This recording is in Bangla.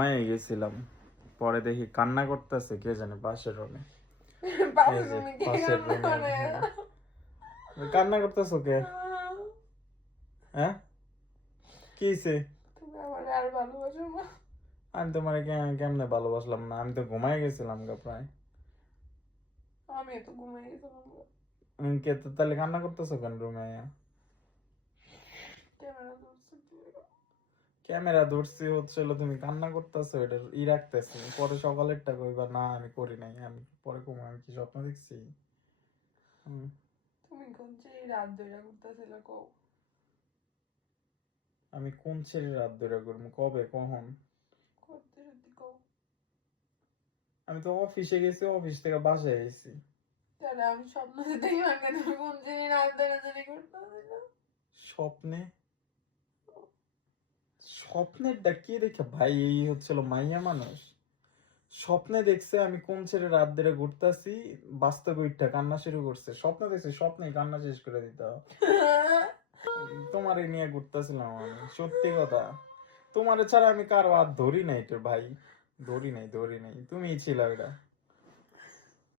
ঘুমাই গেছিলাম। পরে দেখি কান্না করতেছে কে জানে পাশের রুমে পাশের রুমে কান্না করতেছো কে? হ্যাঁ? কি তুমি আর আমি তোমার কেমনে ভালোবাসলাম না? আমি তো ঘুমাই গেছিলাম গা প্রায়। আমি তো ঘুমিয়ে গেছিলাম কে তো তাহলে কান্না করতেছো কেন রুমে ক্যামেরা ধরছে ক্যামেরা ধরছি হচ্ছিল তুমি কান্না করতেছো এটা ই রাখতেছি। পরে সকালেরটা কইবা না আমি করি নাই আমি পরে কমু আমি কি স্বপ্ন দেখছি? তুমি কোন সেই রাত ধরে করতেছিল কও? আমি কোন ছেলে রাত ধরে করব কবে কখন? আমি তো অফিসে গেছি অফিস থেকে বাসায় গেছি তাহলে আমি স্বপ্ন দেখি তুমি কোন জিনিস রাত ধরে করতেছিল স্বপ্নে? স্বপ্নেরটা কি দেখে, ভাই, এই হচ্ছিল মাইয়া মানুষ। স্বপ্নে দেখছে আমি কোন ছেলে রাত ধরে ঘুরতাছি, বাস্তবে উঠটা কান্না শুরু করছে। স্বপ্ন দেখছে স্বপ্নে কান্না শেষ করে দিত। তোমারে নিয়ে ঘুরতেছিলাম আমি, সত্যি কথা। তোমারে ছাড়া আমি কারও হাত ধরি নাই তো ভাই। ধরি নাই ধরি নাই। তুমিই ছিল এটা